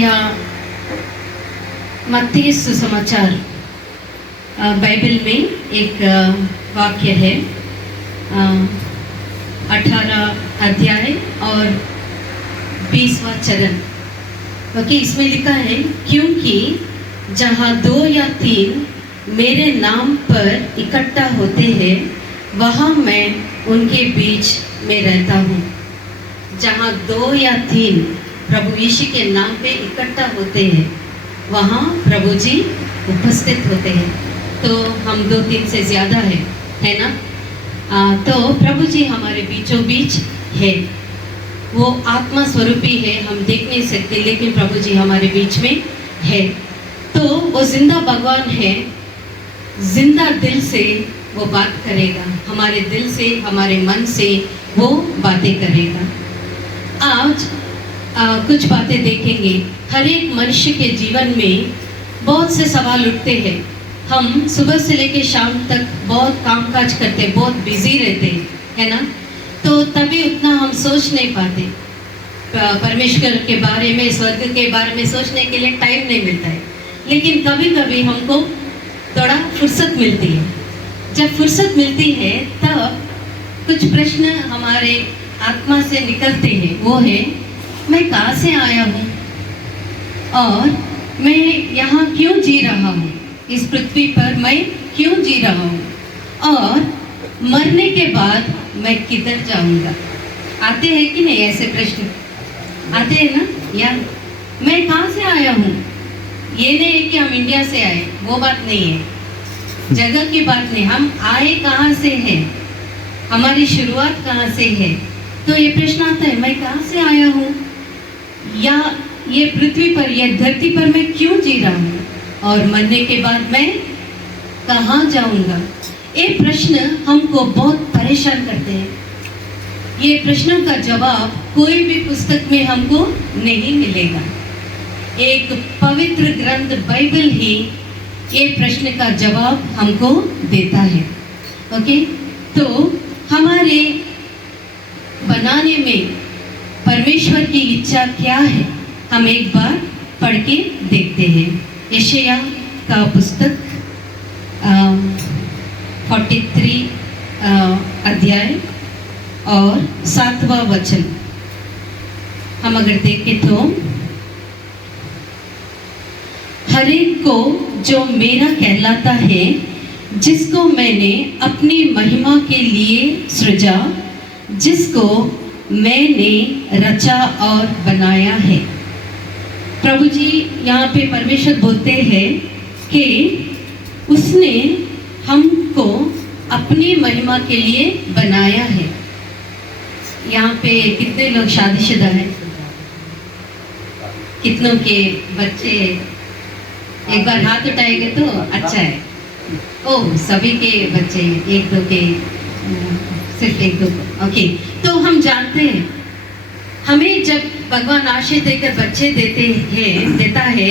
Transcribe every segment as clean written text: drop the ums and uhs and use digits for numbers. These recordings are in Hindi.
या मत्ती सुसमाचार बाइबल में एक वाक्य है 18 अध्याय और 20वां चरण। क्योंकि इसमें लिखा है, क्योंकि जहाँ 2 या 3 मेरे नाम पर इकट्ठा होते हैं वहाँ मैं उनके बीच में रहता हूँ। जहाँ 2 या 3 प्रभु यीशु के नाम पे इकट्ठा होते हैं वहाँ प्रभु जी उपस्थित होते हैं। तो हम 2-3 से ज़्यादा है ना। तो प्रभु जी हमारे बीचों बीच है। वो आत्मा स्वरूपी है, हम देख नहीं सकते, लेकिन प्रभु जी हमारे बीच में है। तो वो जिंदा भगवान है, जिंदा दिल से वो बात करेगा, हमारे दिल से, हमारे मन से वो बातें करेगा। आज कुछ बातें देखेंगे। हर एक मनुष्य के जीवन में बहुत से सवाल उठते हैं। हम सुबह से लेकर शाम तक बहुत कामकाज करते, बहुत बिजी रहते हैं, है ना। तो तभी उतना हम सोच नहीं पाते, परमेश्वर के बारे में, स्वर्ग के बारे में सोचने के लिए टाइम नहीं मिलता है। लेकिन कभी कभी हमको थोड़ा फुर्सत मिलती है। जब फुर्सत मिलती है तब कुछ प्रश्न हमारे आत्मा से निकलते हैं। वो है, मैं कहाँ से आया हूँ और मैं यहाँ क्यों जी रहा हूँ, इस पृथ्वी पर मैं क्यों जी रहा हूँ, और मरने के बाद मैं किधर जाऊँगा। आते हैं कि नहीं ऐसे प्रश्न? आते हैं ना। या मैं कहाँ से आया हूँ, ये नहीं है कि हम इंडिया से आए, वो बात नहीं है, जगह की बात नहीं, हम आए कहाँ से हैं, हमारी शुरुआत कहाँ से है। तो ये प्रश्न आता है, मैं कहाँ से आया हूँ, या ये पृथ्वी पर, यह धरती पर मैं क्यों जी रहा हूँ, और मरने के बाद मैं कहाँ जाऊँगा। ये प्रश्न हमको बहुत परेशान करते हैं। ये प्रश्नों का जवाब कोई भी पुस्तक में हमको नहीं मिलेगा। एक पवित्र ग्रंथ बाइबल ही ये प्रश्न का जवाब हमको देता है। ओके, तो हमारे बनाने में परमेश्वर की इच्छा क्या है, हम एक बार पढ़ के देखते हैं। यशायाह का पुस्तक 43 अध्याय और 7वां वचन हम अगर देखें तो, हर एक को जो मेरा कहलाता है, जिसको मैंने अपनी महिमा के लिए सृजा, जिसको मैंने रचा और बनाया है। प्रभु जी यहाँ पे परमेश्वर बोलते हैं कि उसने हमको अपनी महिमा के लिए बनाया है। यहाँ पे कितने लोग शादीशुदा हैं? कितनों के बच्चे? एक बार हाथ उठाएंगे तो अच्छा है। ओह, सभी के बच्चे, 1-2 के, सिर्फ 1-2। ओके, तो हम जानते हैं, हमें जब भगवान आशीष देकर बच्चे देता है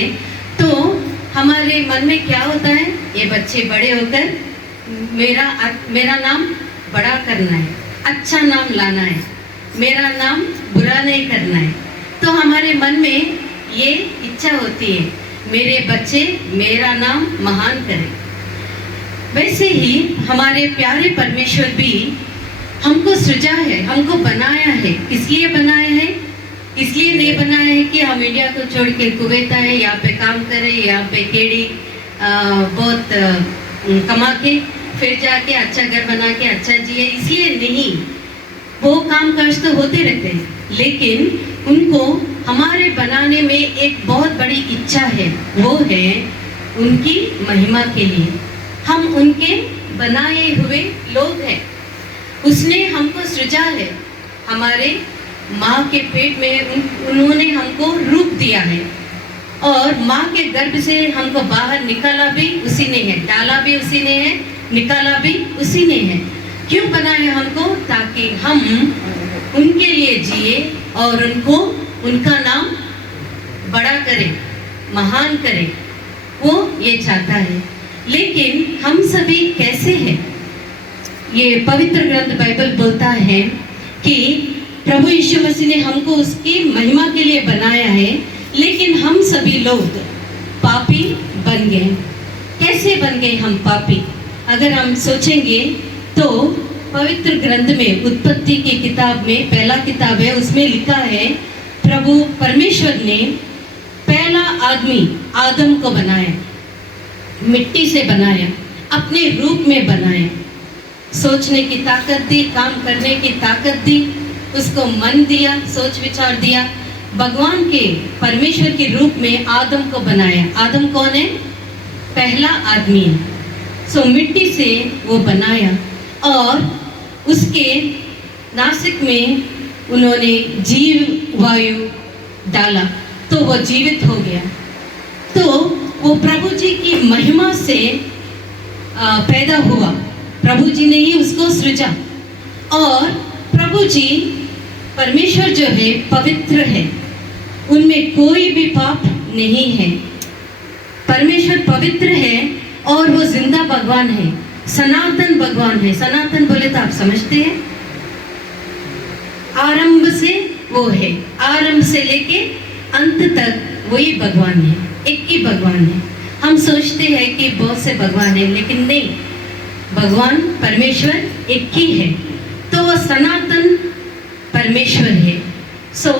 तो हमारे मन में क्या होता है, ये बच्चे बड़े होकर मेरा नाम बड़ा करना है, अच्छा नाम लाना है, मेरा नाम बुरा नहीं करना है। तो हमारे मन में ये इच्छा होती है, मेरे बच्चे मेरा नाम महान करें। वैसे ही हमारे प्यारे परमेश्वर भी हमको सृजा है, हमको बनाया है। इसलिए बनाया है, इसलिए नहीं बनाया है कि हम इंडिया को छोड़ के कुवैत आए, यहाँ पे काम करें, यहाँ पे केड़ी बहुत कमा के फिर जाके अच्छा घर बना के अच्छा जिए, इसलिए नहीं। वो काम काज तो होते रहते हैं, लेकिन उनको हमारे बनाने में एक बहुत बड़ी इच्छा है, वो है उनकी महिमा के लिए। हम उनके बनाए हुए लोग हैं। उसने हमको सृजा है, हमारे माँ के पेट में उन्होंने हमको रूप दिया है, और माँ के गर्भ से हमको बाहर निकाला भी उसी ने है, डाला भी उसी ने है, निकाला भी उसी ने है। क्यों बनाया हमको? ताकि हम उनके लिए जिए और उनको, उनका नाम बड़ा करें, महान करें, वो ये चाहता है। लेकिन हम सभी कैसे हैं? ये पवित्र ग्रंथ बाइबल बोलता है कि प्रभु यीशु मसीह ने हमको उसकी महिमा के लिए बनाया है, लेकिन हम सभी लोग पापी बन गए। कैसे बन गए हम पापी? अगर हम सोचेंगे तो पवित्र ग्रंथ में उत्पत्ति की किताब में पहला किताब है, उसमें लिखा है प्रभु परमेश्वर ने पहला आदमी आदम को बनाया, मिट्टी से बनाया, अपने रूप में बनाया, सोचने की ताकत दी, काम करने की ताकत दी, उसको मन दिया, सोच विचार दिया, भगवान के परमेश्वर के रूप में आदम को बनाया। आदम कौन है? पहला आदमी है। सो मिट्टी से वो बनाया और उसके नासिक में उन्होंने जीव वायु डाला तो वो जीवित हो गया। तो वो प्रभु जी की महिमा से पैदा हुआ, प्रभु जी ने ही उसको सृजा। और प्रभु जी परमेश्वर जो है पवित्र है, उनमें कोई भी पाप नहीं है। परमेश्वर पवित्र है और वो जिंदा भगवान है, सनातन भगवान है। सनातन बोले तो आप समझते हैं, आरंभ से वो है, आरंभ से लेके अंत तक वही भगवान है, एक ही भगवान है। हम सोचते हैं कि बहुत से भगवान है, लेकिन नहीं, भगवान परमेश्वर एक ही है। तो वो सनातन परमेश्वर है। सो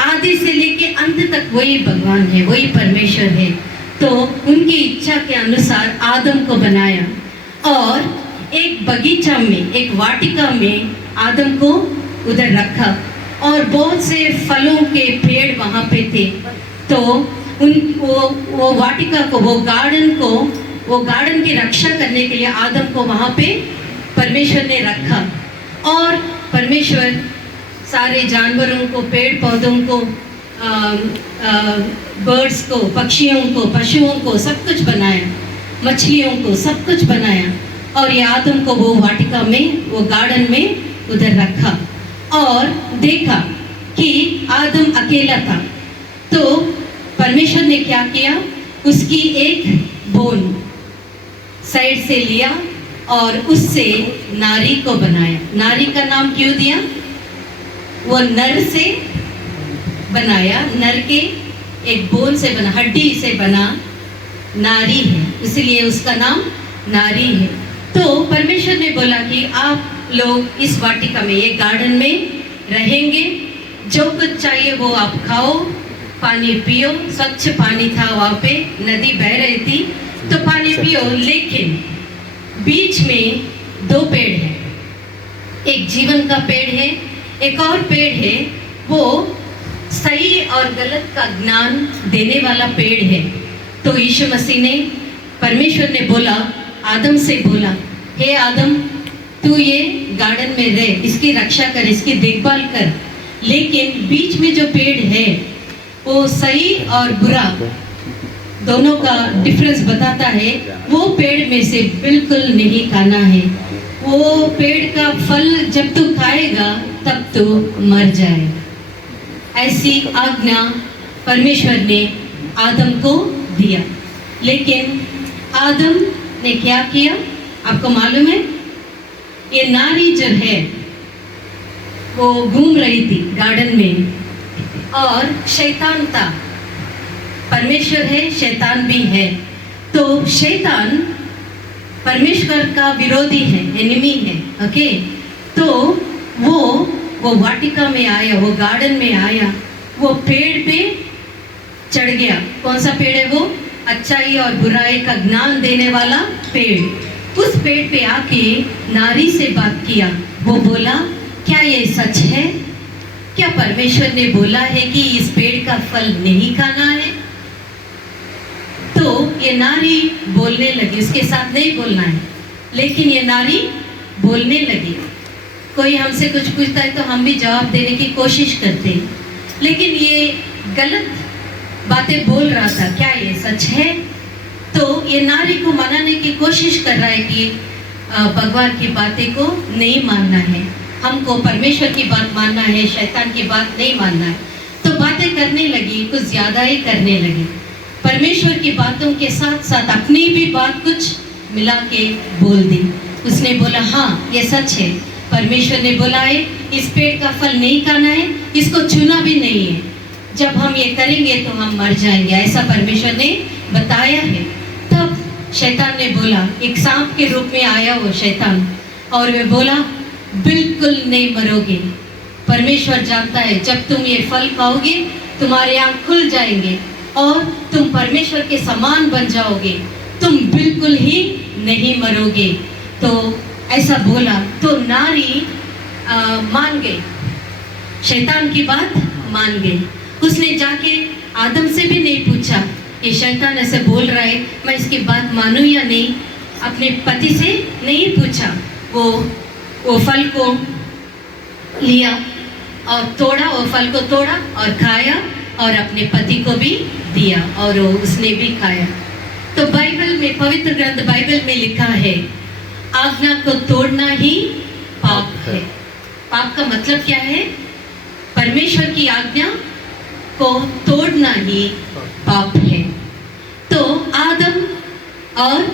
आदि से लेके अंत तक वही भगवान है, वही परमेश्वर है। तो उनकी इच्छा के अनुसार आदम को बनाया और एक बगीचा में, एक वाटिका में आदम को उधर रखा और बहुत से फलों के पेड़ वहाँ पे थे। तो वो वाटिका को, वो गार्डन की रक्षा करने के लिए आदम को वहाँ पे परमेश्वर ने रखा। और परमेश्वर सारे जानवरों को, पेड़ पौधों को, बर्ड्स को, पक्षियों को, पशुओं को सब कुछ बनाया, मछलियों को सब कुछ बनाया। और ये आदम को वो वाटिका में, वो गार्डन में उधर रखा और देखा कि आदम अकेला था। तो परमेश्वर ने क्या किया, उसकी एक बोन साइड से लिया और उससे नारी को बनाया। नारी का नाम क्यों दिया? वो नर से बनाया, नर के एक बोन से बना, हड्डी से बना नारी है, इसलिए उसका नाम नारी है। तो परमेश्वर ने बोला कि आप लोग इस वाटिका में, ये गार्डन में रहेंगे, जो कुछ चाहिए वो आप खाओ, पानी पियो। स्वच्छ पानी था वहाँ पे, नदी बह रही थी, तो पानी पियो। लेकिन बीच में दो पेड़ हैं, एक जीवन का पेड़ है, एक और पेड़ है वो सही और गलत का ज्ञान देने वाला पेड़ है। तो यीशु मसीह ने, परमेश्वर ने बोला, आदम से बोला, हे आदम, तू ये गार्डन में रह, इसकी रक्षा कर, इसकी देखभाल कर, लेकिन बीच में जो पेड़ है वो सही और बुरा दोनों का डिफरेंस बताता है, वो पेड़ में से बिल्कुल नहीं खाना है। वो पेड़ का फल जब तू खाएगा तब तू मर जाएगा। ऐसी आज्ञा परमेश्वर ने आदम को दिया। लेकिन आदम ने क्या किया, आपको मालूम है? ये नारी जो है वो घूम रही थी गार्डन में और शैतान था। परमेश्वर है, शैतान भी है। तो शैतान परमेश्वर का विरोधी है, एनिमी है। ओके, तो वो वाटिका में आया, वो गार्डन में आया, वो पेड़ पे चढ़ गया। कौन सा पेड़ है वो? अच्छाई और बुराई का ज्ञान देने वाला पेड़। उस पेड़ पे आके नारी से बात किया। वो बोला, क्या ये सच है? क्या परमेश्वर ने बोला है कि इस पेड़ का फल नहीं खाना है? तो ये नारी बोलने लगी, उसके साथ नहीं बोलना है, लेकिन ये नारी बोलने लगी। कोई हमसे कुछ पूछता है तो हम भी जवाब देने की कोशिश करते हैं, लेकिन ये गलत बातें बोल रहा था। क्या ये सच है? तो ये नारी को मनाने की कोशिश कर रहा है कि भगवान की बातें को नहीं मानना है, हमको परमेश्वर की बात मानना है, शैतान की बात नहीं मानना है। तो बातें करने लगी, कुछ ज़्यादा ही करने लगी। परमेश्वर की बातों के साथ साथ अपनी भी बात कुछ मिला के बोल दी। उसने बोला, हाँ ये सच है, परमेश्वर ने बोला है इस पेड़ का फल नहीं खाना है, इसको छूना भी नहीं है। जब हम ये करेंगे तो हम मर जाएंगे, ऐसा परमेश्वर ने बताया है। तब शैतान ने बोला, एक सांप के रूप में आया वो शैतान, और वे बोला बिल्कुल नहीं मरोगे। परमेश्वर जानता है जब तुम ये फल खाओगे तुम्हारे आँख खुल जाएंगे और तुम परमेश्वर के समान बन जाओगे, तुम बिल्कुल ही नहीं मरोगे। तो ऐसा बोला तो नारी मान गई, शैतान की बात मान गई। उसने जाके आदम से भी नहीं पूछा ये शैतान ऐसे बोल रहा है, मैं इसकी बात मानूं या नहीं। अपने पति से नहीं पूछा, वो फल को लिया और तोड़ा, वो फल को तोड़ा और खाया और अपने पति को भी दिया और उसने भी खाया। तो बाइबल में, पवित्र ग्रंथ बाइबल में लिखा है आज्ञा को तोड़ना ही पाप है। पाप का मतलब क्या है? परमेश्वर की आज्ञा को तोड़ना ही पाप है। तो आदम और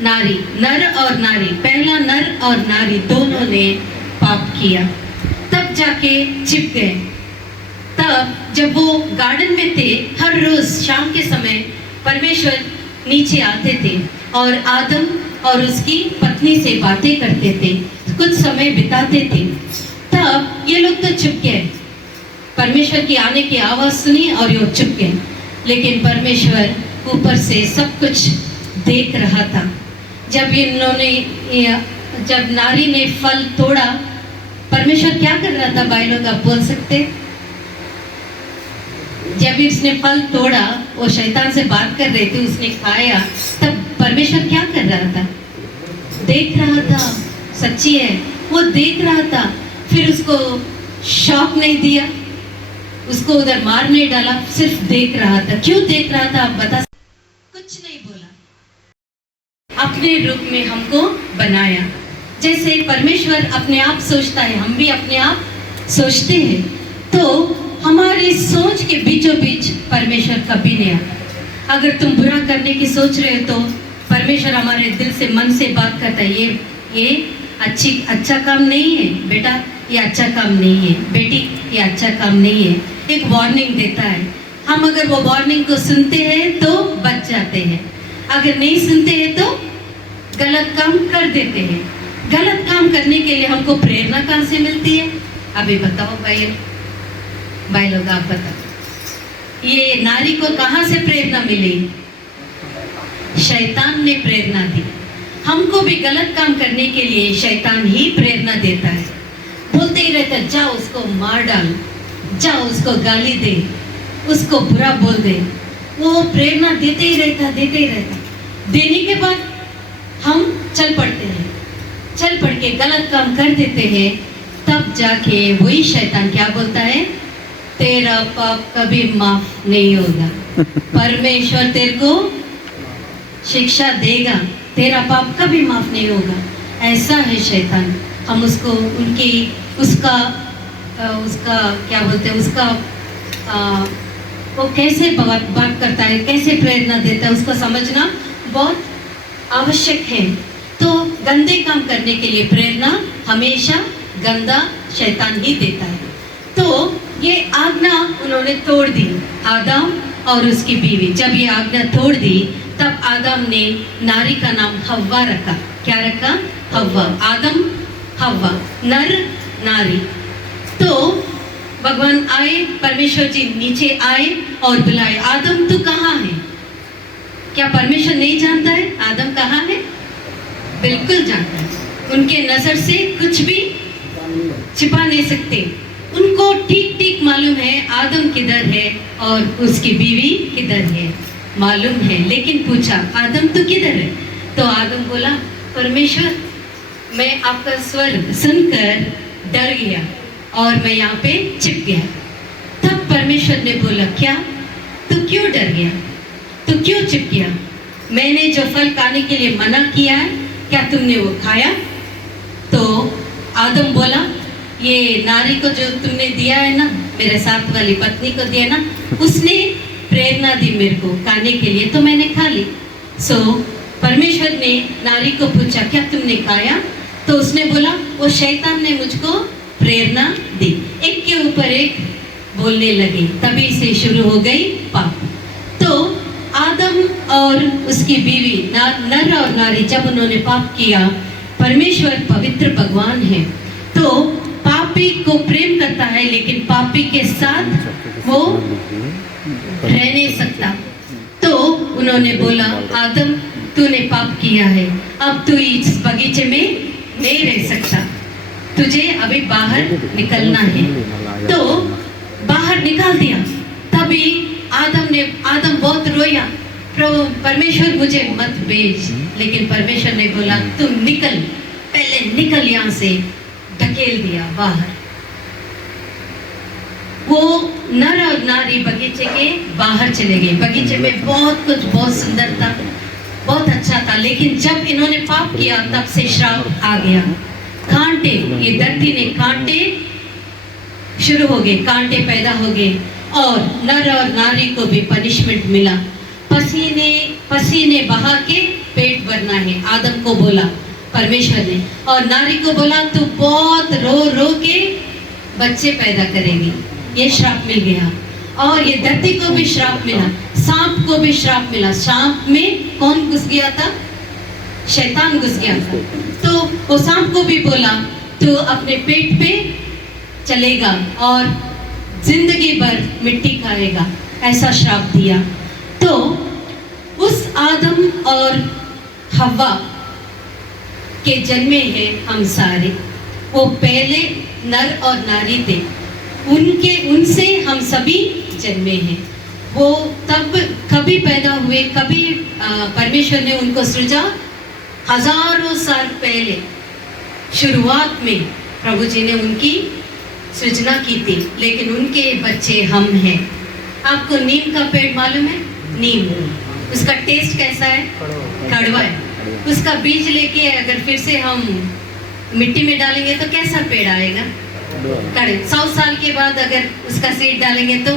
नारी, नर और नारी, पहला नर और नारी दोनों ने पाप किया, तब जाके छिप गए। तब जब वो गार्डन में थे, हर रोज शाम के समय परमेश्वर नीचे आते थे और आदम और उसकी पत्नी से बातें करते थे, कुछ समय बिताते थे। तब ये लोग तो चुप गए, परमेश्वर की आने की आवाज सुनी और ये चुप गए। लेकिन परमेश्वर ऊपर से सब कुछ देख रहा था। जब नारी ने फल तोड़ा, परमेश्वर क्या कर रहा था भाई लोग, आप बोल सकते? जब इसने फल तोड़ा, वो शैतान से बात कर रहे थे, उसने खाया, तब परमेश्वर क्या कर रहा था? देख रहा था। सच्ची है, वो देख रहा था। फिर उसको शॉक नहीं दिया, उसको उधर मार नहीं डाला, सिर्फ देख रहा था। क्यों देख रहा था आप बता? कुछ नहीं बोला। अपने रूप में हमको बनाया। जैसे परमेश्वर अपने आप सोचता है, हम भी अपने आप सोचते हैं। तो हमारी सोच के बीचों बीच परमेश्वर कभी नहीं आता। अगर तुम बुरा करने की सोच रहे हो तो परमेश्वर हमारे दिल से, मन से बात करता है, ये अच्छा काम नहीं है बेटा, ये अच्छा काम नहीं है बेटी, ये अच्छा काम नहीं है। एक वार्निंग देता है। हम अगर वो वार्निंग को सुनते हैं तो बच जाते हैं, अगर नहीं सुनते हैं तो गलत काम कर देते हैं। गलत काम करने के लिए हमको प्रेरणा कहाँ से मिलती है? अभी बताओ भाई लोग, आप बताओ, ये नारी को कहाँ से प्रेरणा मिली? शैतान ने प्रेरणा दी। हमको भी गलत काम करने के लिए शैतान ही प्रेरणा देता है। बोलते ही रहता है, जाओ उसको मार डाल, जाओ उसको गाली दे, उसको बुरा बोल दे। वो प्रेरणा देते ही रहता। देने के बाद हम चल पड़ते हैं, चल पड़ के गलत काम कर देते हैं। तब जाके वही शैतान क्या बोलता है? तेरा पाप कभी माफ नहीं होगा, परमेश्वर तेरे को शिक्षा देगा, तेरा पाप कभी माफ नहीं होगा। ऐसा है शैतान। हम उसको उसका क्या बोलते हैं, वो कैसे बात करता है, कैसे प्रेरणा देता है, उसको समझना बहुत आवश्यक है। तो गंदे काम करने के लिए प्रेरणा हमेशा गंदा शैतान ही देता है। तो ये आज्ञा उन्होंने तोड़ दी, आदम और उसकी बीवी। जब ये आज्ञा तोड़ दी तब आदम ने नारी का नाम हव्वा रखा। क्या रखा? हव्वा। आदम हव्वा, नर नारी। तो भगवान आए, परमेश्वर जी नीचे आए और बुलाए, आदम तू कहाँ है? क्या परमेश्वर नहीं जानता है आदम कहाँ है? बिल्कुल जानता है। उनके नजर से कुछ भी छिपा नहीं सकते। उनको ठीक ठीक मालूम है आदम किधर है और उसकी बीवी किधर है, मालूम है। लेकिन पूछा, आदम तू किधर है? तो आदम बोला, परमेश्वर मैं आपका स्वर सुनकर डर गया और मैं यहाँ पे छिप गया। तब परमेश्वर ने बोला, क्या तू क्यों डर गया, तू क्यों छिप गया? मैंने जो फल खाने के लिए मना किया है, क्या तुमने वो खाया? तो आदम बोला, ये नारी को जो तुमने दिया है ना, मेरे साथ वाली पत्नी को दिया ना, उसने प्रेरणा दी मेरे को खाने के लिए, तो मैंने खा ली। सो परमेश्वर ने नारी को पूछा, क्या तुमने खाया? तो उसने बोला, वो शैतान ने मुझको प्रेरणा दी। एक के ऊपर एक बोलने लगे, तभी से शुरू हो गई पाप। तो आदम और उसकी बीवी नर और नारी जब उन्होंने पाप किया, परमेश्वर पवित्र भगवान है, तो पापी को प्रेम करता है, लेकिन पापी के साथ वो रह नहीं सकता। तो उन्होंने बोला, आदम तूने पाप किया है, अब तू इस बगीचे में नहीं रह सकता, तुझे अभी बाहर निकलना है। तो बाहर निकाल दिया। तभी आदम बहुत रोया, प्रभु परमेश्वर मुझे मत भेज। लेकिन परमेश्वर ने बोला, तुम निकल, पहले निकल यहाँ से, धकेल दिया बाहर। वो नर और नारी बगीचे के बाहर चले गए। बगीचे में बहुत कुछ बहुत सुंदर था, बहुत अच्छा था, लेकिन जब इन्होंने पाप किया तब से श्राप आ गया। कांटे, ये धरती ने कांटे शुरू हो गए, कांटे पैदा हो गए, और नर और नारी को भी पनिशमेंट मिला। पसीने बहा के पेट भरना है, आदम को बोला परमेश्वर ने, और नारी को बोला तू बहुत रो रो के बच्चे पैदा करेगी। ये श्राप मिल गया। और ये धरती को भी श्राप मिला, सांप को भी श्राप मिला। सांप में कौन घुस गया था? शैतान घुस गया था। तो वो सांप को भी बोला तू अपने पेट पे चलेगा और जिंदगी भर मिट्टी खाएगा, ऐसा श्राप दिया। तो उस आदम और हव्वा के जन्मे हैं हम सारे। वो पहले नर और नारी थे, उनसे हम सभी जन्मे हैं। वो तब कभी पैदा हुए, कभी परमेश्वर ने उनको सृजा हजारों साल पहले। शुरुआत में प्रभु जी ने उनकी सृजना की थी, लेकिन उनके बच्चे हम हैं। आपको नीम का पेड़ मालूम है? नीम, उसका टेस्ट कैसा है? कड़वा है। उसका बीज लेके अगर फिर से हम मिट्टी में डालेंगे तो कैसा पेड़ आएगा? कड़वे। 100 साल के बाद अगर उसका सीड डालेंगे तो,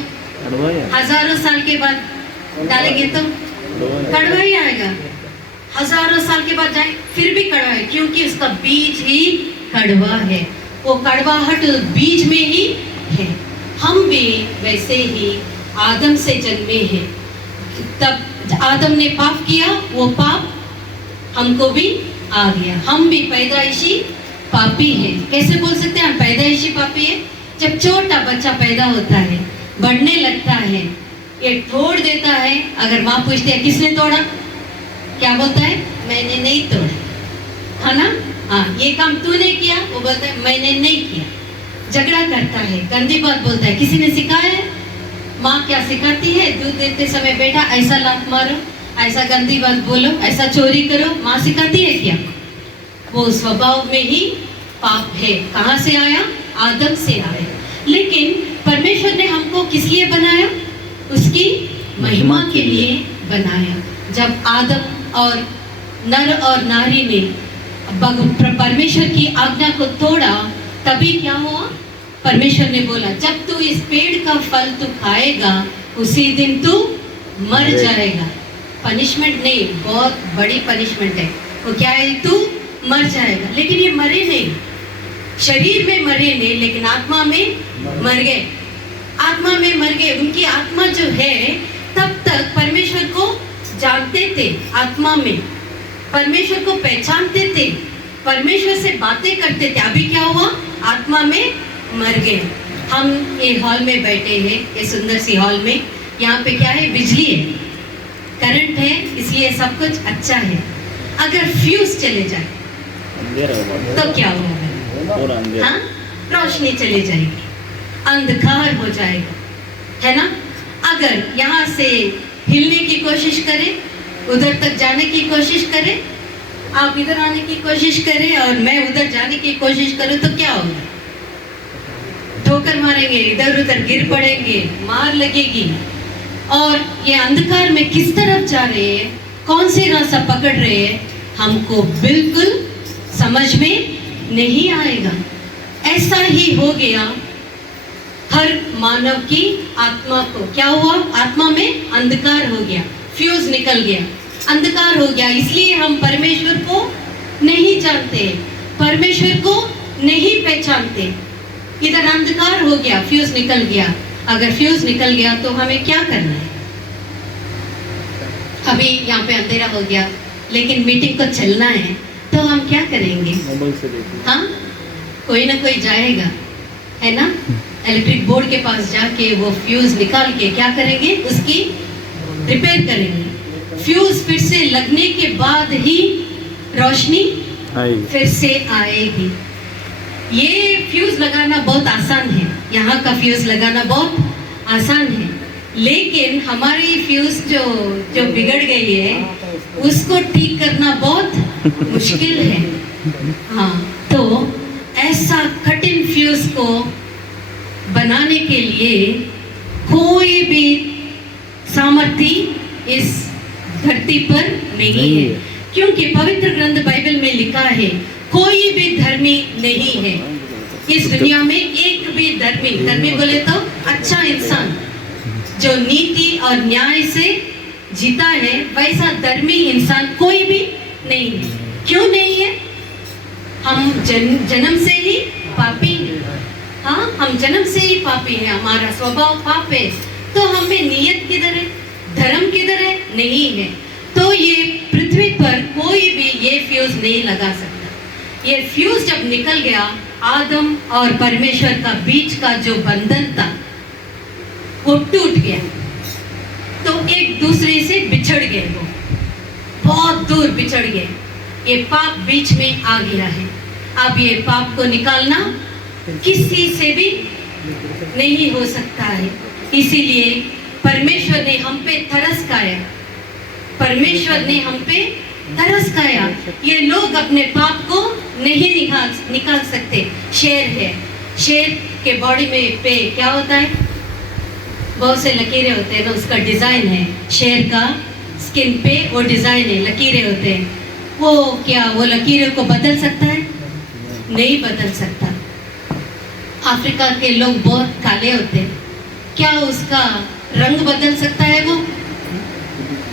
हजारों साल के बाद डालेंगे तो कड़वा ही आएगा। हजारों साल के बाद जाए फिर भी कड़वा है, क्योंकि उसका बीज ही कड़वा है। वो कड़वाहट बीज में ही है। हम भी वैसे ही आदम से जन्मे हैं। तब आदम ने पाप किया, वो पाप हमको भी आ गया। हम भी पैदाइशी पापी हैं। कैसे बोल सकते हैं हम पैदाइशी पापी है? जब छोटा बच्चा पैदा होता है, बढ़ने लगता है, ये तोड़ देता है। अगर माँ पूछती है किसने तोड़ा, क्या बोलता है? मैंने नहीं तोड़ा, है ना? हाँ, ये काम तूने किया, वो बोलता है मैंने नहीं किया। झगड़ा करता है, गंदी बात बोलता है, किसी ने सिखाया है? माँ क्या सिखाती है? दूध देते समय बेटा ऐसा लात मारो, ऐसा गंदी बात बोलो, ऐसा चोरी करो, माँ सिखाती है क्या? वो स्वभाव में ही पाप है। कहाँ से आया? आदम से आया। लेकिन परमेश्वर ने हमको किस लिए बनाया? उसकी महिमा के लिए बनाया। जब आदम और नर और नारी ने परमेश्वर की आज्ञा को तोड़ा, तभी क्या हुआ? परमेश्वर ने बोला जब तू इस पेड़ का फल तू खाएगा, उसी दिन तू मर जाएगा। पनिशमेंट नहीं, बहुत बड़ी पनिशमेंट है। वो क्या है? तू मर जाएगा। लेकिन ये मरे नहीं, शरीर में मरे नहीं, लेकिन आत्मा में मर गए। आत्मा में मर गए। उनकी आत्मा जो है तब तक परमेश्वर को जानते थे, आत्मा में परमेश्वर को पहचानते थे, परमेश्वर से बातें करते थे। अभी क्या हुआ? आत्मा में मर गए। हम ये हॉल में बैठे हैं, ये सुंदर सी हॉल में। यहाँ पे क्या है? बिजली है, करंट है, इसलिए सब कुछ अच्छा है। अगर फ्यूज चले जाए तो क्या होगा? हाँ, रोशनी चली जाएगी, अंधकार हो जाएगा, है ना? अगर यहाँ से हिलने की कोशिश करें, उधर तक जाने की कोशिश करें, आप इधर आने की कोशिश करें और मैं उधर जाने की कोशिश करूं, तो क्या होगा? ठोकर मारेंगे, इधर उधर गिर पड़ेंगे, मार लगेगी। और ये अंधकार में किस तरफ जा रहे हैं, कौन से रास्ता पकड़ रहे हैं, हमको बिल्कुल समझ में नहीं आएगा। ऐसा ही हो गया हर मानव की आत्मा को। क्या हुआ? आत्मा में अंधकार हो गया, फ्यूज निकल गया, अंधकार हो गया। इसलिए हम परमेश्वर को नहीं जानते, परमेश्वर को नहीं पहचानते। इधर अंधकार हो गया, फ्यूज निकल गया। अगर फ्यूज निकल गया तो हमें क्या करना है? अभी यहाँ पे अंधेरा हो गया, लेकिन मीटिंग को चलना है, तो हम क्या करेंगे? हाँ, कोई ना कोई जाएगा, है ना? इलेक्ट्रिक बोर्ड के पास जाके वो फ्यूज निकाल के क्या करेंगे? उसकी रिपेयर करेंगे। फ्यूज फिर से लगने के बाद ही रोशनी फिर से आएगी। ये फ्यूज लगाना बहुत आसान है, यहाँ का फ्यूज लगाना बहुत आसान है, लेकिन हमारी फ्यूज जो बिगड़ गई है उसको ठीक करना बहुत मुश्किल है। हाँ, तो ऐसा कठिन फ्यूज को बनाने के लिए कोई भी सामर्थ्य इस धरती पर नहीं है, क्योंकि पवित्र ग्रंथ बाइबल में लिखा है कोई भी धर्मी नहीं है इस दुनिया में। एक भी धर्मी बोले तो अच्छा इंसान जो नीति और न्याय से जीता है, वैसा धर्मी इंसान कोई भी नहीं है। क्यों नहीं है? हम जन्म से ही पापी हैं। हाँ, हम जन्म से ही पापी हैं, हमारा स्वभाव पाप है। तो हमें नियत किधर है? धर्म किधर है? नहीं है। तो ये पृथ्वी पर कोई भी ये फ्यूज नहीं लगा सकता। ये फ्यूज जब निकल गया, आदम और परमेश्वर का बीच का जो बंधन था वो टूट गया, तो एक दूसरे से बिछड़ गए, वो बहुत दूर बिछड़ गए। ये पाप बीच में आ गया है। अब ये पाप को निकालना किसी से भी नहीं हो सकता है। इसीलिए परमेश्वर ने हम पे तरस खाया, परमेश्वर ने हम पे तरस खाया। ये लोग अपने पाप को नहीं निकाल सकते। शेर है, शेर के बॉडी में पे क्या होता है? बहुत से लकीरें होते हैं ना, उसका डिजाइन है। शेर का स्किन पे वो डिजाइन है, लकीरें होते हैं। वो क्या वो लकीरों को बदल सकता है? नहीं बदल सकता। अफ्रीका के लोग बहुत काले होते हैं, क्या उसका रंग बदल सकता है? वो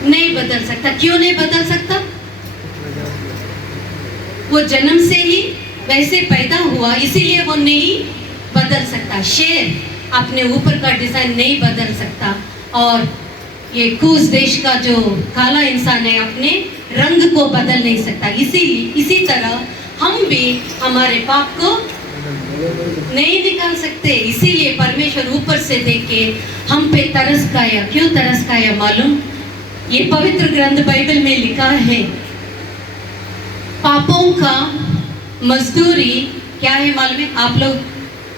नहीं बदल सकता। क्यों नहीं बदल सकता? वो जन्म से ही वैसे पैदा हुआ, इसीलिए वो नहीं बदल सकता। शेर अपने ऊपर का डिजाइन नहीं बदल सकता, और ये कूस देश का जो काला इंसान है अपने रंग को बदल नहीं सकता। इसी तरह हम भी हमारे पाप को नहीं निकाल सकते। इसीलिए परमेश्वर ऊपर से देख के हम पे तरस खाया। क्यों तरस खाया मालूम? ये पवित्र ग्रंथ बाइबल में लिखा है, पापों का मजदूरी क्या है मालूम है? आप लोग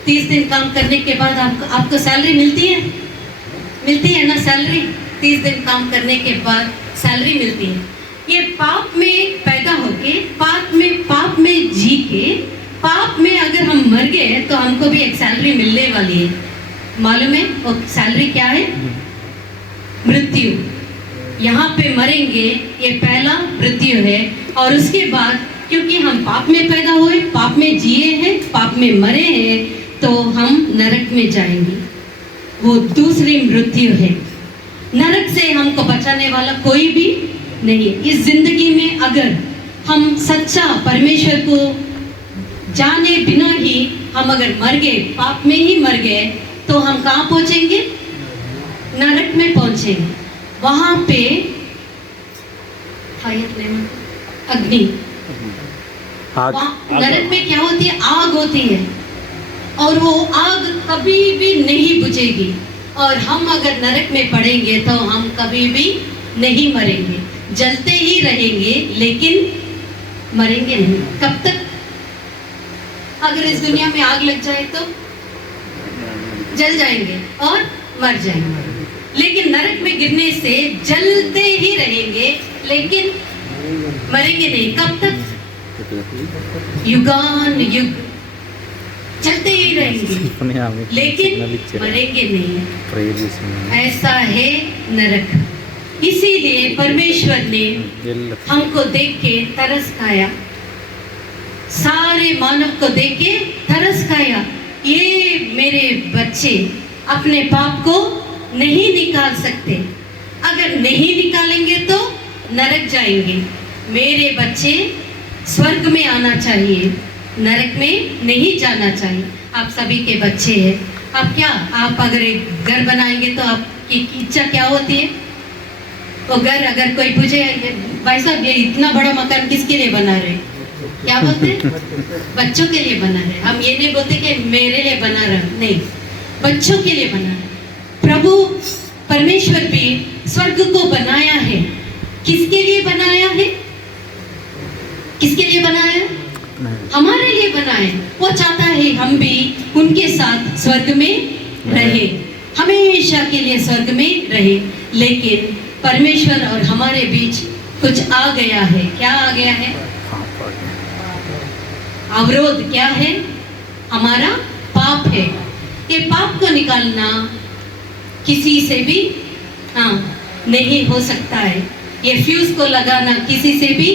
30 दिन काम करने के बाद आपको सैलरी मिलती है? मिलती है ना सैलरी? 30 दिन काम करने के बाद सैलरी मिलती है। ये पाप में पैदा होके, पाप में जी के, पाप में अगर हम मर गए तो हमको भी एक सैलरी मिलने वाली है। मालूम है वो सैलरी क्या है? मृत्यु। यहाँ पे मरेंगे, ये पहला मृत्यु है। और उसके बाद क्योंकि हम पाप में पैदा हुए, पाप में जिए हैं, पाप में मरे हैं, तो हम नरक में जाएंगे। वो दूसरी मृत्यु है। नरक से हमको बचाने वाला कोई भी नहीं है। इस जिंदगी में अगर हम सच्चा परमेश्वर को जाने बिना ही हम अगर मर गए, पाप में ही मर गए, तो हम कहाँ पहुंचेंगे? नरक में पहुंचेंगे। वहां पे अग्नि, नरक में क्या होती है? आग होती है, और वो आग कभी भी नहीं बुझेगी। और हम अगर नरक में पड़ेंगे तो हम कभी भी नहीं मरेंगे, जलते ही रहेंगे, लेकिन मरेंगे नहीं। कब तक? अगर इस दुनिया में आग लग जाए तो जल जाएंगे और मर जाएंगे, लेकिन नरक में गिरने से जलते ही रहेंगे, लेकिन मरेंगे नहीं। कब तक? युगान युग चलते ही रहेंगे, लेकिन मरेंगे नहीं। ऐसा है नरक। इसीलिए परमेश्वर ने हमको देख के तरस खाया, सारे मानव को देख के तरस खाया। ये मेरे बच्चे अपने पाप को नहीं निकाल सकते, अगर नहीं निकालेंगे तो नरक जाएंगे। मेरे बच्चे स्वर्ग में आना चाहिए, नरक में नहीं जाना चाहिए। आप सभी के बच्चे हैं, आप अगर एक घर बनाएंगे तो आपकी इच्छा क्या होती है? वो घर अगर कोई पूछे भाई साहब ये इतना बड़ा मकान किसके लिए बना रहे, क्या बोलते हैं? बच्चों के लिए बना रहे। हम ये नहीं बोलते कि मेरे लिए बना रहा, नहीं, बच्चों के लिए बना रहे। प्रभु परमेश्वर भी स्वर्ग को बनाया है, किसके लिए बनाया है? किसके लिए बनाया? हमारे लिए बनाए। वो चाहता है हम भी उनके साथ स्वर्ग में रहे, हमेशा के लिए स्वर्ग में रहे। लेकिन परमेश्वर और हमारे बीच कुछ आ गया है। क्या आ गया है? अवरोध क्या है? हमारा पाप है। ये पाप को निकालना किसी से भी नहीं हो सकता है। ये फ्यूज को लगाना किसी से भी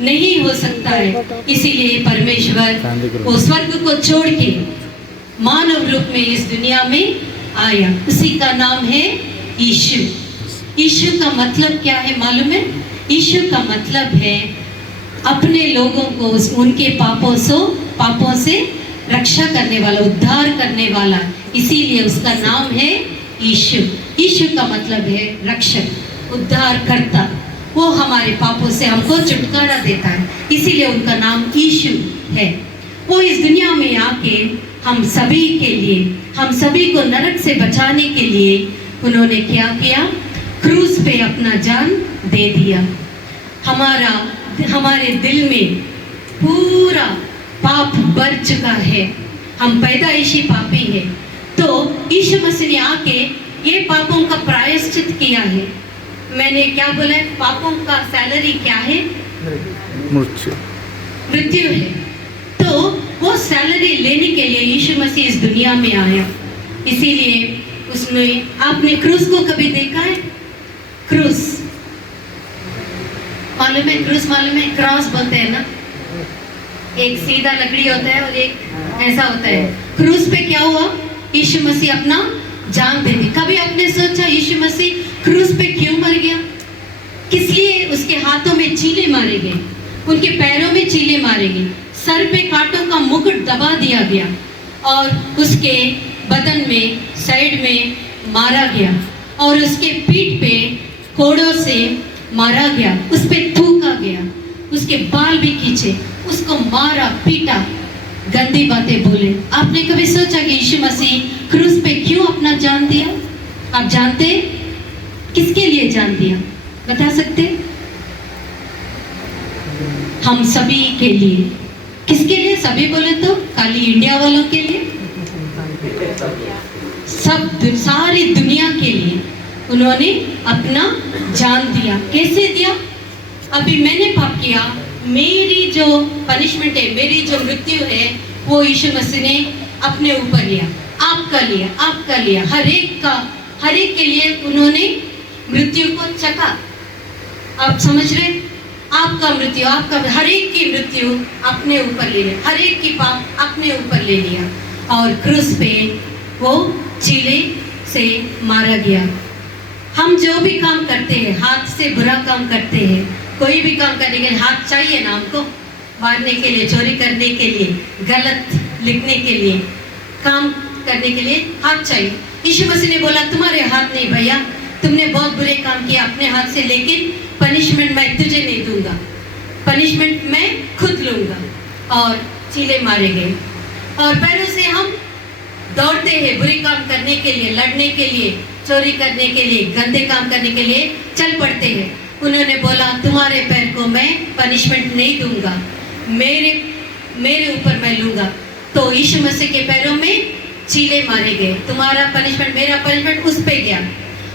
नहीं हो सकता है। इसीलिए परमेश्वर वो स्वर्ग को छोड़ के मानव रूप में इस दुनिया में आया। उसी का नाम है यीशु। यीशु का मतलब क्या है मालूम है? यीशु का मतलब है अपने लोगों को उनके पापों से रक्षा करने वाला, उद्धार करने वाला। इसीलिए उसका नाम है यीशु। यीशु का मतलब है रक्षक, उद्धार करता। वो हमारे पापों से हमको छुटकारा देता है, इसीलिए उनका नाम यीशु है। वो इस दुनिया में आके हम सभी के लिए, हम सभी को नरक से बचाने के लिए उन्होंने क्या किया? क्रूस पे अपना जान दे दिया। हमारे दिल में पूरा पाप भर चुका है, हम पैदाइशी पापी है। तो यीशु मसीह ने आके ये पापों का प्रायश्चित किया है। मैंने क्या बोला? पापों का सैलरी क्या है? मृत्यु है। तो वो सैलरी लेने के लिए यीशु मसीह इस दुनिया में आया। इसीलिए उसने, आपने क्रूस को कभी देखा है? क्रूस मालूम है? क्रूस मालूम है? क्रॉस बोलते हैं ना, एक सीधा लकड़ी होता है और एक ऐसा होता है। क्रूस पे क्या हुआ? यीशु मसीह अपना जान दे दी। कभी आपने सोचा यीशु मसीह क्रूस पे क्यों मर गया? किस लिए उसके हाथों में चीले मारे गए, उनके पैरों में चीले मारे गए, सर पे कांटों का मुकुट दबा दिया गया और उसके बदन में साइड में मारा गया और उसके पीठ पे कोड़ों से मारा गया, उस पे थूका गया, उसके बाल भी खींचे, उसको मारा पीटा, गंदी बातें बोले। आपने कभी सोचा कि यीशु मसीह क्रूस पे क्यों अपना जान दिया? आप जानते हैं किसके लिए जान दिया? बता सकते? हम सभी के लिए। किसके लिए? सभी बोले तो खाली इंडिया वालों के लिए? सारी दुनिया के लिए उन्होंने अपना जान दिया। कैसे दिया? अभी मैंने पाप किया, मेरी जो पनिशमेंट है, मेरी जो मृत्यु है, वो यीशु मसीह ने अपने ऊपर लिया, आपका लिया, आपका लिया, हर एक के लिए उन्होंने मृत्यु को चखा। आप समझ रहे? आपका मृत्यु, आपका हर एक की मृत्यु अपने ऊपर ले लिया, हर एक की पाप अपने ऊपर ले लिया और क्रूस पे वो चीले से मारा गया। हम जो भी काम करते हैं, हाथ से बुरा काम करते हैं, कोई भी काम करने के लिए हाथ चाहिए ना हमको, मारने के लिए, चोरी करने के लिए, गलत लिखने के लिए, काम करने के लिए हाथ चाहिए। यीशु मसीह ने बोला तुम्हारे हाथ नहीं भैया, तुमने बहुत बुरे काम किए अपने हाथ से, लेकिन पनिशमेंट मैं तुझे नहीं दूंगा, पनिशमेंट मैं खुद लूंगा। और चीले मारे गए। और पैरों से हम दौड़ते हैं बुरे काम करने के लिए, लड़ने के लिए, चोरी करने के लिए, गंदे काम करने के लिए चल पड़ते हैं। उन्होंने बोला तुम्हारे पैर को मैं पनिशमेंट नहीं दूंगा, मेरे ऊपर मैं लूंगा। तो यीशु मसीह के पैरों में चीले मारे गए, तुम्हारा पनिशमेंट, मेरा पनिशमेंट उस पे गया।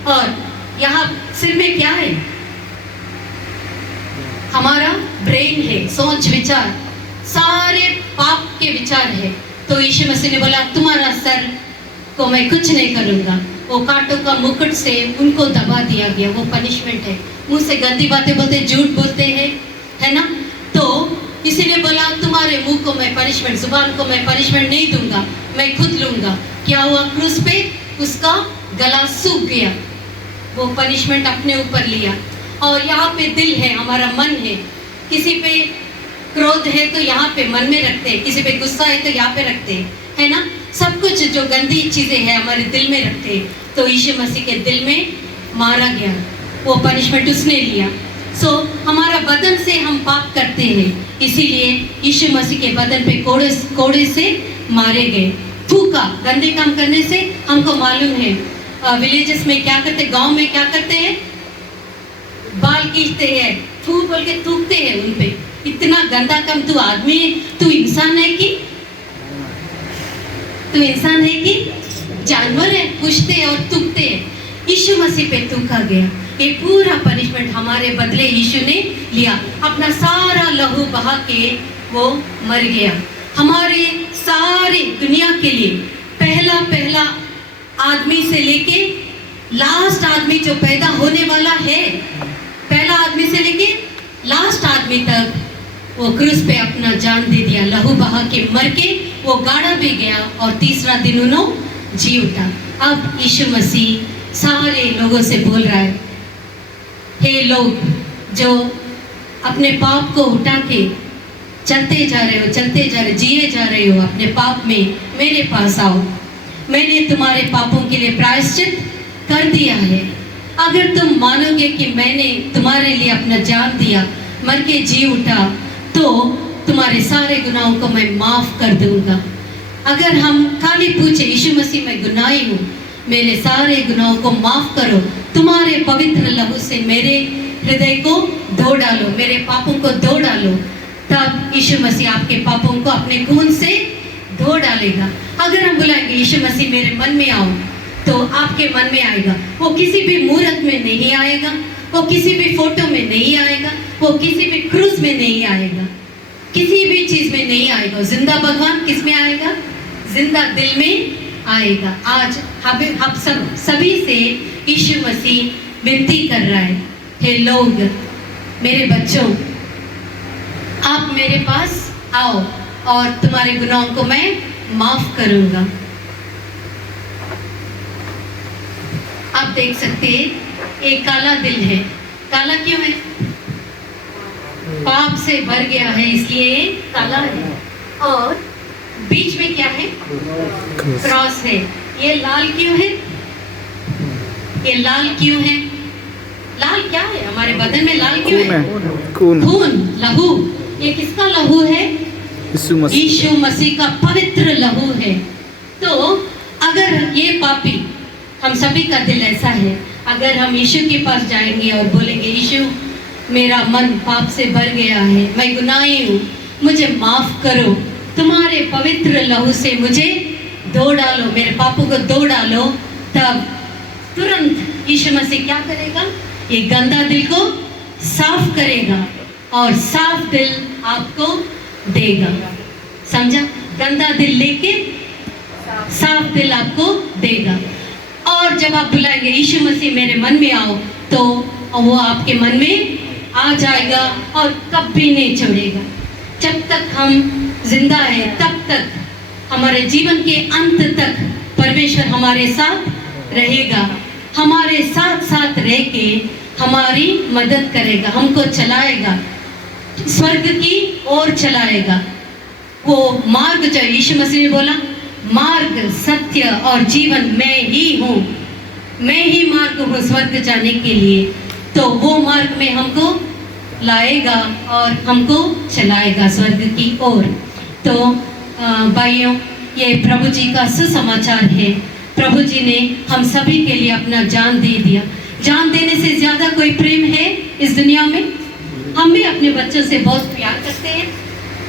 और यहाँ सिर में क्या है? हमारा ब्रेन है, सोच विचार, सारे पाप के विचार है। तो यीशु मसीह ने बोला तुम्हारा सर को मैं कुछ नहीं करूंगा। वो कांटों का मुकुट से उनको दबा दिया गया, वो पनिशमेंट है। मुंह से गंदी बातें बोलते, झूठ बोलते हैं, है ना? तो किसी ने बोला तुम्हारे मुंह को मैं पनिशमेंट, जुबान को मैं पनिशमेंट नहीं दूंगा, मैं खुद लूंगा। क्या हुआ? क्रूस पे उसका गला सूख गया, वो पनिशमेंट अपने ऊपर लिया। और यहाँ पे दिल है, हमारा मन है, किसी पे क्रोध है तो यहाँ पे मन में रखते हैं, किसी पे गुस्सा है तो यहाँ पे रखते हैं, है ना? सब कुछ जो गंदी चीज़ें हैं हमारे दिल में रखते हैं, तो यीशु मसीह के दिल में मारा गया, वो पनिशमेंट उसने लिया। सो हमारा बदन से हम पाप करते हैं, इसीलिए यीशु मसीह के बदन पे कोड़े से मारे गए। थूका, गंदे काम करने से हमको मालूम है विलेजेस में क्या करते, गांव में क्या करते हैं, बाल खींचते हैं, थू बोल के थूकते हैं उन पे। इतना गंदा काम, तू आदमी, तू इंसान है कि जानवर है? पूछते और थूकते हैं। यीशु मसीह पे थूका गया, ये पूरा पनिशमेंट हमारे बदले यीशु ने लिया। अपना सारा लहू बहा के वो मर गया हमारे सारी दुनिया के लिए। पहला आदमी से लेके लास्ट आदमी जो पैदा होने वाला है, पहला आदमी से लेके लास्ट आदमी तक वो क्रूस पे अपना जान दे दिया, लहू बहा के मर के वो गाड़ा भी गया और तीसरा दिन उन्होंने जी उठा। अब यीशु मसीह सारे लोगों से बोल रहा है, हे लोग जो अपने पाप को उठा के चलते जा रहे, जिए जा रहे हो अपने पाप में, मेरे पास आओ। मैंने तुम्हारे पापों के लिए प्रायश्चित कर दिया है। अगर तुम मानोगे कि मैंने तुम्हारे लिए अपना जान दिया, मर के जी उठा, तो तुम्हारे सारे गुनाहों को मैं माफ़ कर दूंगा। अगर हम खाली पूछे, यीशु मसीह मैं गुनाही हूँ, मेरे सारे गुनाहों को माफ़ करो, तुम्हारे पवित्र लहू से मेरे हृदय को धो डालो, मेरे पापों को धो डालो, तब यीशु मसीह आपके पापों को अपने खून से धो डालेगा। अगर हम बुलाएंगे यीशु मसीह मेरे मन में आओ, तो आपके मन में आएगा। वो किसी भी मूर्त में नहीं आएगा, वो किसी भी फोटो में नहीं आएगा, वो किसी भी क्रूस में नहीं आएगा, किसी भी चीज में नहीं आएगा। जिंदा भगवान किस में आएगा? जिंदा दिल में आएगा। आज हम सभी से यीशु मसीह विनती कर रहा है, हे लोग, मेरे बच्चों, आप मेरे पास आओ और तुम्हारे गुनाहों को मैं माफ करूंगा। आप देख सकते हैं एक काला दिल है। काला क्यों है? पाप से भर गया है, इसलिए काला है। और बीच में क्या है? क्रॉस है। ये लाल क्यों है? ये लाल क्यों है? लाल क्या है? हमारे बदन में लाल क्यों है? खून, लहू। ये किसका लहू है? यीशु मसीह का पवित्र लहू है। तो अगर ये पापी, हम सभी का दिल ऐसा है, अगर हम यीशु के पास जाएंगे और बोलेंगे, यीशु मेरा मन पाप से भर गया है, मैं गुनाही हूँ, मुझे माफ करो, तुम्हारे पवित्र लहू से मुझे धो डालो, मेरे पापों को धो डालो, तब तुरंत यीशु मसीह क्या करेगा? ये गंदा दिल को साफ करेगा और साफ दिल आपको देगा। समझा? गंदा दिल लेके साफ दिल आपको देगा। और जब आप बुलाएंगे, यीशु मसीह मेरे मन में आओ, तो वो आपके मन में आ जाएगा और कभी नहीं छोड़ेगा। जब तक हम जिंदा है, तब तक हमारे जीवन के अंत तक परमेश्वर हमारे साथ रहेगा, हमारे साथ साथ रह के हमारी मदद करेगा, हमको चलाएगा, स्वर्ग की ओर चलाएगा। वो मार्ग, जो यीशु मसीह ने बोला, मार्ग, सत्य और जीवन मैं ही हूँ, मैं ही मार्ग हूँ स्वर्ग जाने के लिए। तो वो मार्ग में हमको लाएगा और हमको चलाएगा स्वर्ग की ओर। तो भाइयों, ये प्रभु जी का सुसमाचार है। प्रभु जी ने हम सभी के लिए अपना जान दे दिया। जान देने से ज़्यादा कोई प्रेम है इस दुनिया में? हम भी अपने बच्चों से बहुत प्यार करते हैं,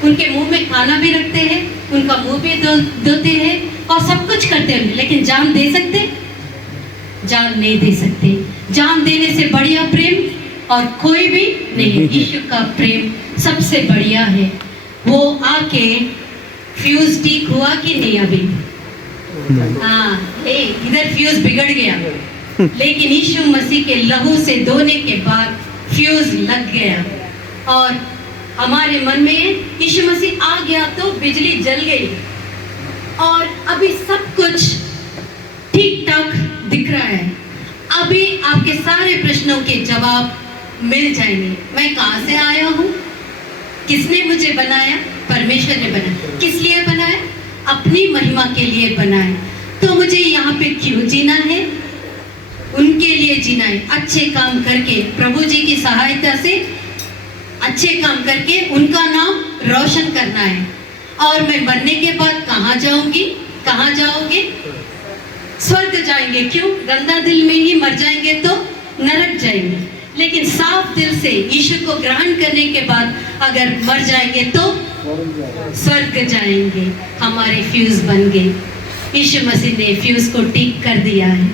उनके मुंह में खाना भी रखते हैं, उनका मुंह भी धोते हैं और सब कुछ करते हैं, लेकिन जान दे सकते? जान नहीं दे सकते। जान देने से बढ़िया प्रेम और कोई भी नहीं। यीशु का प्रेम सबसे बढ़िया है। वो आके फ्यूज ठीक हुआ कि नहीं अभी? हाँ, इधर फ्यूज बिगड़ गया, लेकिन यीशु मसीह के लहू से धोने के बाद फ्यूज लग गया और हमारे मन में यीशु मसीह आ गया तो बिजली जल गई और अभी सब कुछ ठीक ठाक दिख रहा है। अभी आपके सारे प्रश्नों के जवाब मिल जाएंगे। मैं कहाँ से आया हूँ? किसने मुझे बनाया? परमेश्वर ने बनाया। किस लिए बनाया? अपनी महिमा के लिए बनाए। तो मुझे यहाँ पे क्यों जीना है? उनके लिए जीना है, अच्छे काम करके, प्रभु जी की सहायता से अच्छे काम करके उनका नाम रोशन करना है। और मैं मरने के बाद कहाँ जाऊंगी? कहाँ जाओगे? स्वर्ग जाएंगे। क्यों? गंदा दिल में ही मर जाएंगे तो नरक जाएंगे, लेकिन साफ दिल से यीशु को ग्रहण करने के बाद अगर मर जाएंगे तो स्वर्ग जाएंगे। हमारे फ्यूज बन गए। यीशु मसीह ने फ्यूज को ठीक कर दिया है।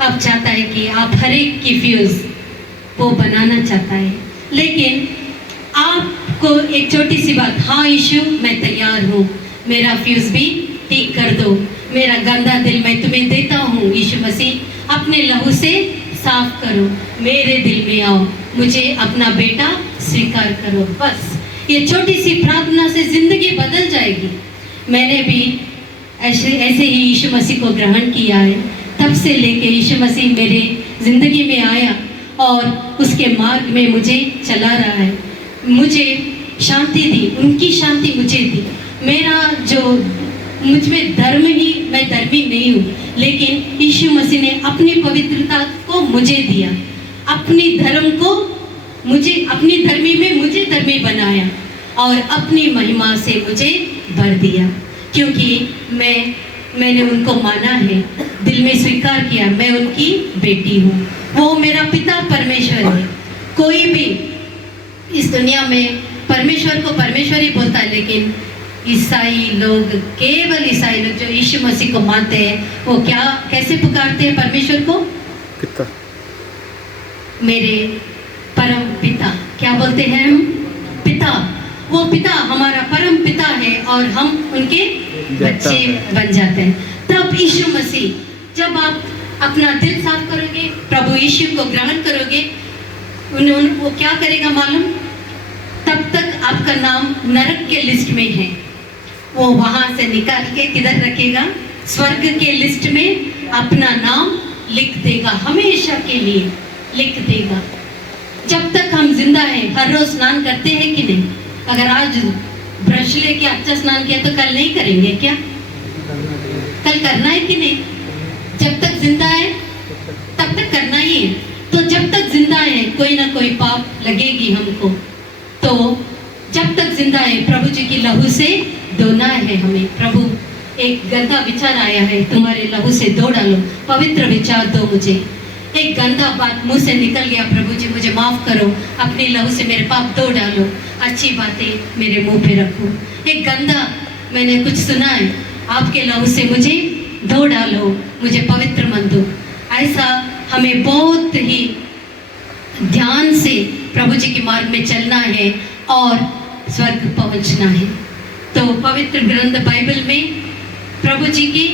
अब चाहता है कि आप हर एक की फ्यूज वो बनाना चाहता है। लेकिन आपको एक छोटी सी बात, हाँ यीशु मैं तैयार हूँ, मेरा फ्यूज भी ठीक कर दो, मेरा गंदा दिल मैं तुम्हें देता हूँ यीशु मसीह, अपने लहू से साफ करो, मेरे दिल में आओ, मुझे अपना बेटा स्वीकार करो। बस ये छोटी सी प्रार्थना से जिंदगी बदल जाएगी। मैंने भी ऐसे ही यीशु मसीह को ग्रहण किया है। तब से लेके यीशु मसीह मेरे जिंदगी में आया और उसके मार्ग में मुझे चला रहा है, मुझे शांति दी, उनकी शांति मुझे दी। मेरा जो मुझ में धर्म ही, मैं धर्मी नहीं हूँ, लेकिन यीशु मसीह ने अपनी पवित्रता को मुझे दिया, अपनी धर्म को मुझे, अपनी धर्मी में मुझे धर्मी बनाया और अपनी महिमा से मुझे भर दिया। क्योंकि मैंने उनको माना है, दिल में स्वीकार किया, मैं उनकी बेटी हूँ, वो मेरा पिता परमेश्वर है। कोई भी इस दुनिया में परमेश्वर को परमेश्वर ही बोलता है, लेकिन ईसाई लोग, केवल ईसाई लोग जो यीशु मसीह को मानते हैं, वो क्या कैसे पुकारते हैं परमेश्वर को? पिता, मेरे परम पिता। क्या बोलते हैं हम? पिता। वो पिता हमारा परम पिता है और हम उनके बच्चे बन जाते हैं। तब यीशु मसीह, जब आप अपना दिल साफ करोगे, प्रभु यीशु को ग्रहण करोगे, वो क्या करेगा मालूम? तब तक आपका नाम नरक के लिस्ट में है, वो वहां से निकाल के किधर रखेगा? स्वर्ग के लिस्ट में अपना नाम लिख देगा, हमेशा के लिए लिख देगा। जब तक हम जिंदा हैं, हर रोज स्नान करते हैं कि नहीं? अगर आज ब्रश लेके अच्छा स्नान किया तो कल नहीं करेंगे क्या? कल करना है कि नहीं? जब तक जिंदा है तब तक करना ही है। तो जब तक जिंदा है कोई ना कोई पाप लगेगी हमको। तो जब तक जिंदा है प्रभु जी की लहू से धोना है हमें। प्रभु एक गंदा विचार आया है, तुम्हारे लहू से धो डालो, पवित्र विचार दो मुझे। एक गंदा बात मुंह से निकल गया, प्रभु जी मुझे माफ करो, अपने लहू से मेरे पाप धो डालो, अच्छी बातें मेरे मुंह पे रखो। एक गंदा मैंने कुछ सुना है, आपके लहू से मुझे धो डालो, मुझे पवित्र मन दो। ऐसा हमें बहुत ही ध्यान से प्रभु जी के मार्ग में चलना है और स्वर्ग पहुंचना है। तो पवित्र ग्रंथ बाइबल में प्रभु जी की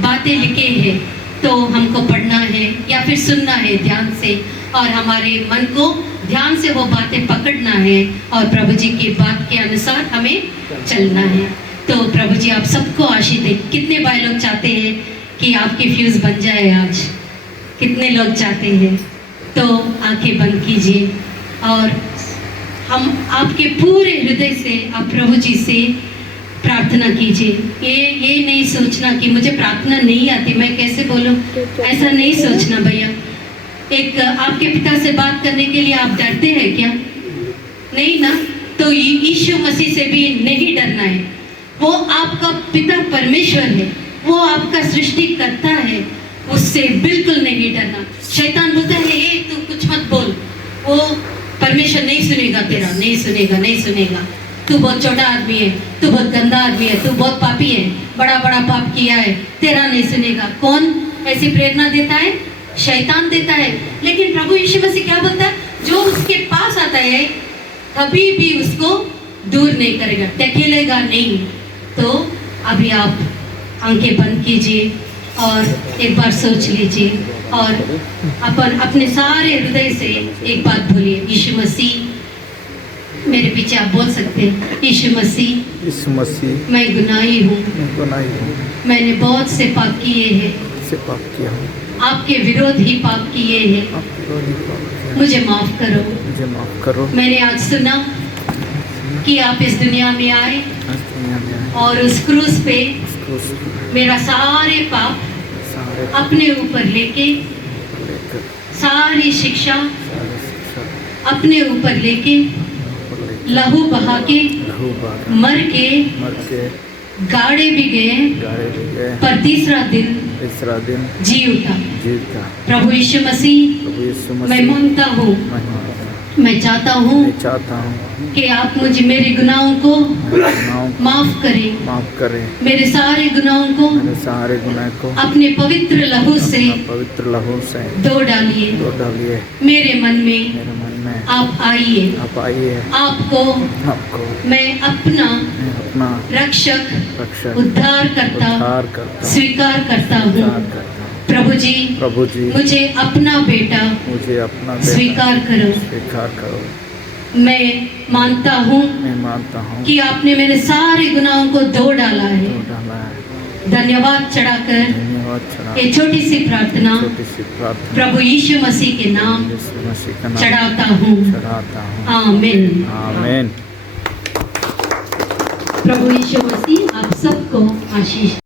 बातें लिखे हैं, तो हमको पढ़ना है या फिर सुनना है ध्यान से, और हमारे मन को ध्यान से वो बातें पकड़ना है और प्रभु जी की बात के अनुसार हमें चलना है। तो प्रभु जी आप सबको आशीष दे। कितने भाई लोग चाहते हैं कि आपकी फ्यूज बन जाए आज? कितने लोग चाहते हैं? तो आंखें बंद कीजिए और हम आपके पूरे हृदय से आप प्रभु जी से प्रार्थना कीजिए। ये नहीं सोचना कि मुझे प्रार्थना नहीं आती, मैं कैसे बोलूं, ऐसा नहीं सोचना भैया। एक आपके पिता से बात करने के लिए आप डरते हैं क्या? नहीं ना? तो यीशु मसीह से भी नहीं डरना है। वो आपका पिता परमेश्वर है, वो आपका सृष्टि करता है, उससे बिल्कुल नहीं डरना। शैतान बोलता है ए तू कुछ मत बोल, वो परमेश्वर नहीं सुनेगा तेरा, नहीं सुनेगा, नहीं सुनेगा। तू बहुत छोटा आदमी है, तू बहुत गंदा आदमी है, तू बहुत पापी है, बड़ा बड़ा पाप किया है, तेरा नहीं सुनेगा। कौन ऐसी प्रेरणा देता है? शैतान देता है। लेकिन प्रभु यीशु मसीह क्या बोलता है? जो उसके पास आता है कभी भी उसको दूर नहीं करेगा, ढकेलेगा नहीं। तो अभी आप आंखें बंद कीजिए और एक बार सोच लीजिए और अपने सारे हृदय से एक बात बोलिए, यीशु मसीह। मेरे पीछे आप बोल सकते हैं, यीशु मसीह, यीशु मसीह, मैं गुनाही हूँ, मैंने बहुत से पाप किए हैं, आपके विरोध ही पाप किए हैं, मुझे माफ करो, मुझे माफ करो। मैंने आज सुना कि आप इस दुनिया में आए और उस क्रूस पे क्रूस मेरा सारे पाप सारे अपने ऊपर लेके, लेकर सारी शिक्षा सारे शिक्षा अपने ऊपर लेके, ऊपर लेकर लहू बहा के, लहू बार मर के, मर के गाड़े भी गए, गाड़े भी गए, पर तीसरा दिन तीसरा दिन जी उठा। जीता। प्रभु यीशु मसीह, प्रभु यीशु मैं मसीह मांगता हूँ, मैं चाहता हूँ मैं चाहता हूँ कि आप मुझे मेरे गुनाहों को मेरे गुनाहों को माफ करें, माफ करें, मेरे सारे गुनाहों को मेरे सारे गुनाह को अपने पवित्र लहू से अपना पवित्र लहू से धो डालिए। धो डालिए। मेरे मन में मेरे मन में आप आइए, आप आइए, आपको आपको मैं अपना मैं अपना रक्षक रक्षक उद्धार करता उद्धार करता स्वीकार करता हूँ। उद्धार करता हूँ। प्रभु जी, प्रभु जी मुझे अपना बेटा मुझे अपना बेटा स्वीकार करो। स्वीकार करो। मैं मानता हूँ मैं मानता हूँ कि आपने मेरे सारे गुनाहों को धो डाला है। धो डाला है। धन्यवाद चढ़ाकर धन्यवाद चढ़ा ये छोटी सी प्रार्थना छोटी सी प्रार्थना प्रभु यीशु मसीह के नाम यीशु मसीह का नाम चढ़ाता हूँ। चढ़ाता हूँ। आमीन। आमीन। प्रभु यीशु मसीह आप सबको आशीष